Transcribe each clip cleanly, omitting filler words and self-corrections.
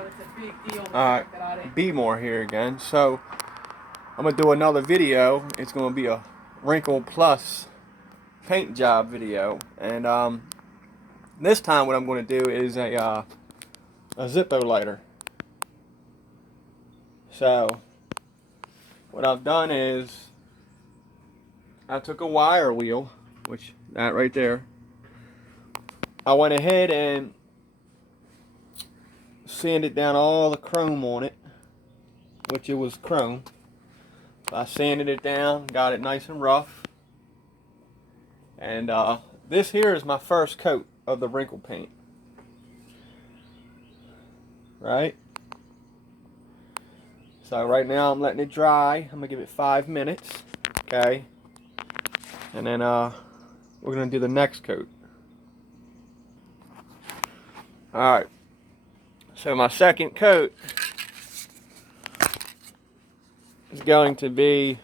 it's a big deal. Be more here again. So I'm gonna do another video. It's gonna be a Wrinkle Plus paint job video, and this time what I'm gonna do is a zippo lighter. So what I've done is I took a wire wheel, which that right there. I went ahead and sanded down all the chrome on it, which it was chrome. I sanded it down, got it nice and rough. And this here is my first coat of the wrinkle paint. Right? So right now I'm letting it dry. I'm gonna give it 5 minutes. Okay? And then we're gonna do the next coat. Alright. So my second coat is going to be,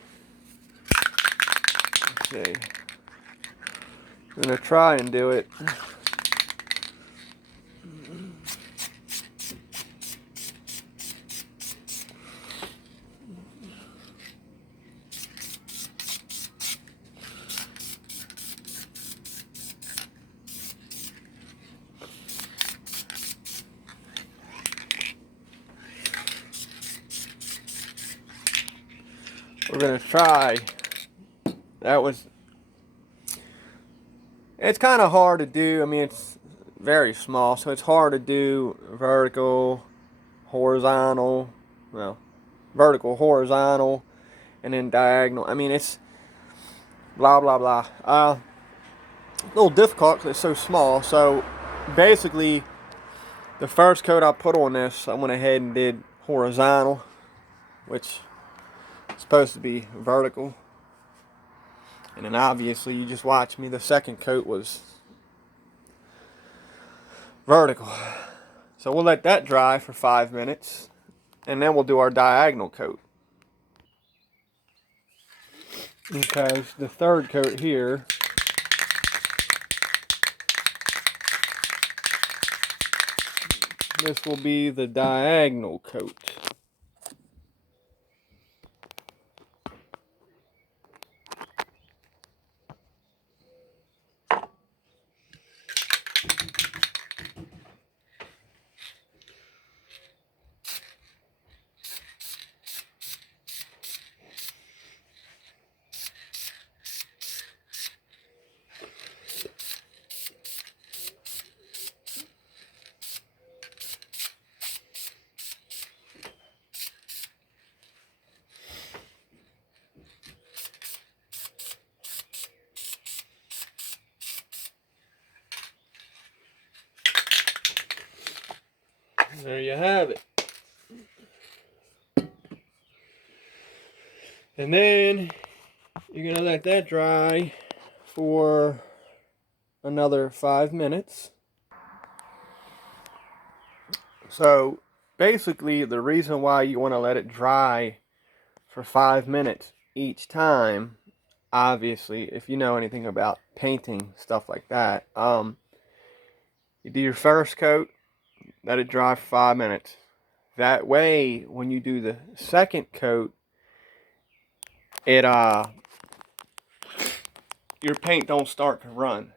let's see, I'm going to try and do it. We're going to try. It's kind of hard to do. I mean, it's very small, so it's hard to do vertical, horizontal, well, vertical, horizontal, and then diagonal. I mean, it's blah, blah, blah. A little difficult because it's so small. So basically, the first coat I put on this, I went ahead and did horizontal, which is supposed to be vertical. And then obviously, you just watch me, the second coat was vertical. So we'll let that dry for 5 minutes, and then we'll do our diagonal coat. Okay, so the third coat here. This will be the diagonal coat. There you have it. And then you're going to let that dry for another 5 minutes. So basically, the reason why you want to let it dry for 5 minutes each time, obviously, if you know anything about painting, stuff like that, you do your first coat, let it dry for 5 minutes. That way, when you do the second coat, your paint don't start to run.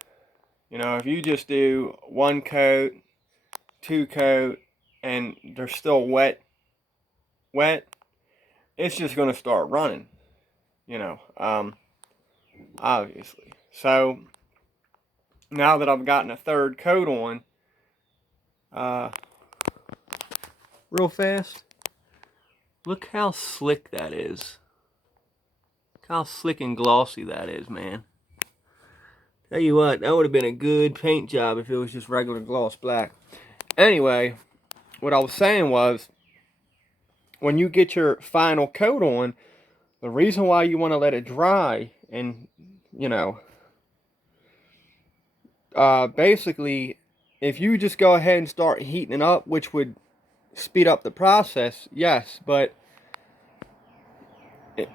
You know, if you just do one coat, two coat, and they're still wet, it's just going to start running. You know, obviously. So now that I've gotten a third coat on, real fast, look how slick that is. Look how slick and glossy that is, man. Tell you what, that would have been a good paint job if it was just regular gloss black. Anyway, what I was saying was, when you get your final coat on, the reason why you want to let it dry, and, you know, basically, if you just go ahead and start heating it up, which would speed up the process, yes, but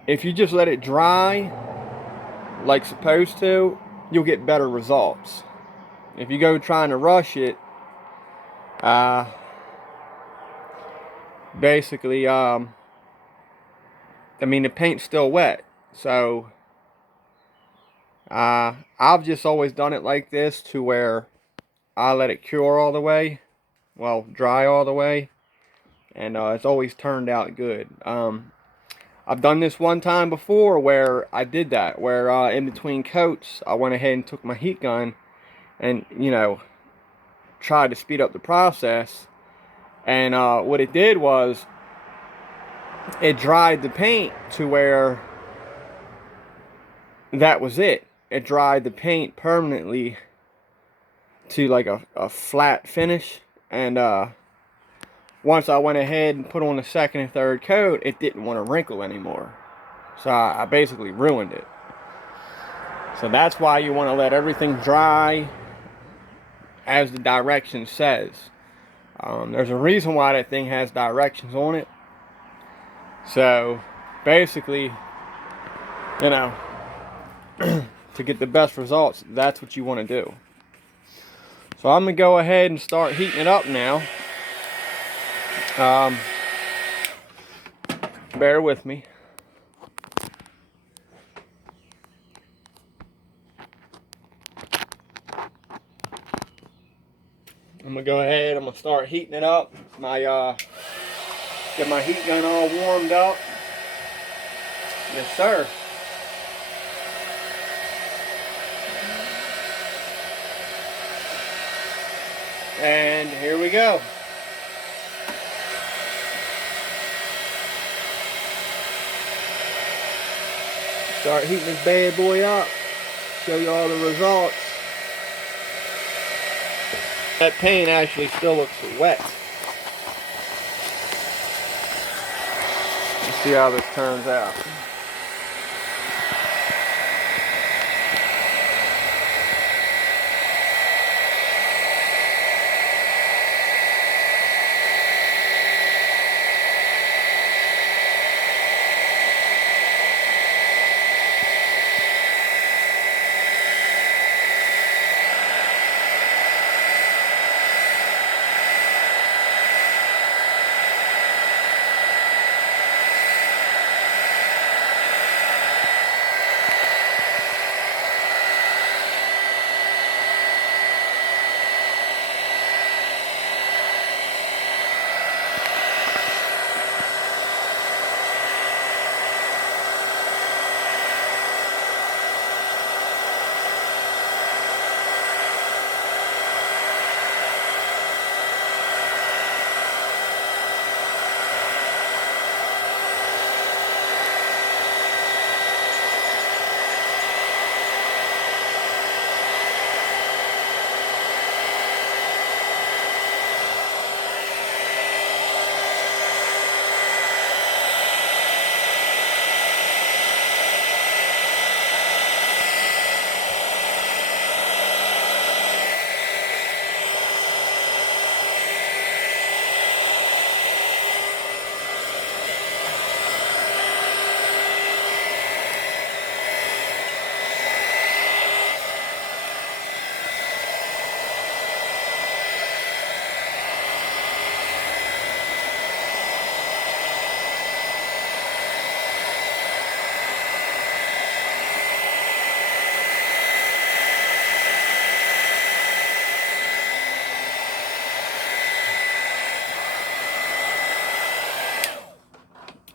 if you just let it dry like supposed to, you'll get better results. If you go trying to rush it, basically, I mean, the paint's still wet. So, I've just always done it like this to where I let it cure all the way. Well, dry all the way. And it's always turned out good. I've done this one time before where I did that. Where in between coats, I went ahead and took my heat gun and, you know, tried to speed up the process. And what it did was it dried the paint to where that was it. It dried the paint permanently to like a flat finish. And once I went ahead and put on the second and third coat, it didn't want to wrinkle anymore. So I basically ruined it. So that's why you want to let everything dry as the direction says. There's a reason why that thing has directions on it. So basically, you know, to get the best results, that's what you want to do. So I'm going to go ahead and start heating it up now. Bear with me. I'm going to go ahead, I'm going to start heating it up. Get my heat gun all warmed up. Yes, sir. And here we go. Start heating this bad boy up. Show you all the results. That paint actually still looks wet. Let's see how this turns out.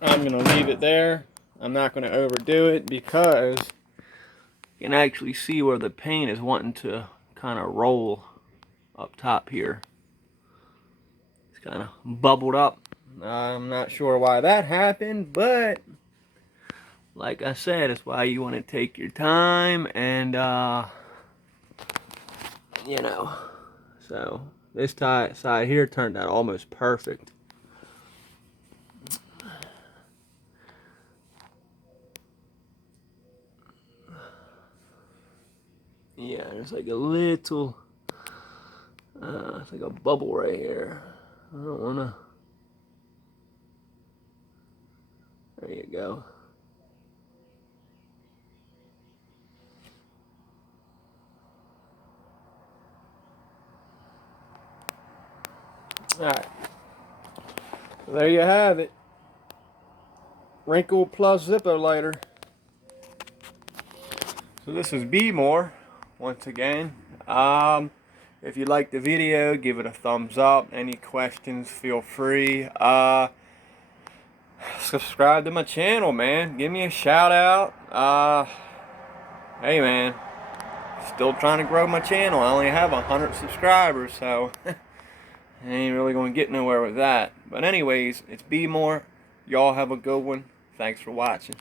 I'm going to leave it there. I'm not going to overdo it because you can actually see where the paint is wanting to kind of roll up top here. It's kind of bubbled up. I'm not sure why that happened, but like I said, it's why you want to take your time and, you know, so this side here turned out almost perfect. Yeah, there's like a little, it's like a bubble right here. I don't wanna, there you go. Alright, There you have it. Wrinkle plus zippo lighter. So this is B More once again. If you like the video, give it a thumbs up. Any questions, feel free. Subscribe to my channel, man. Give me a shout out. Hey man, still trying to grow my channel. I only have 100 subscribers, so I ain't really gonna get nowhere with that. But anyways, it's B More. Y'all have a good one. Thanks for watching.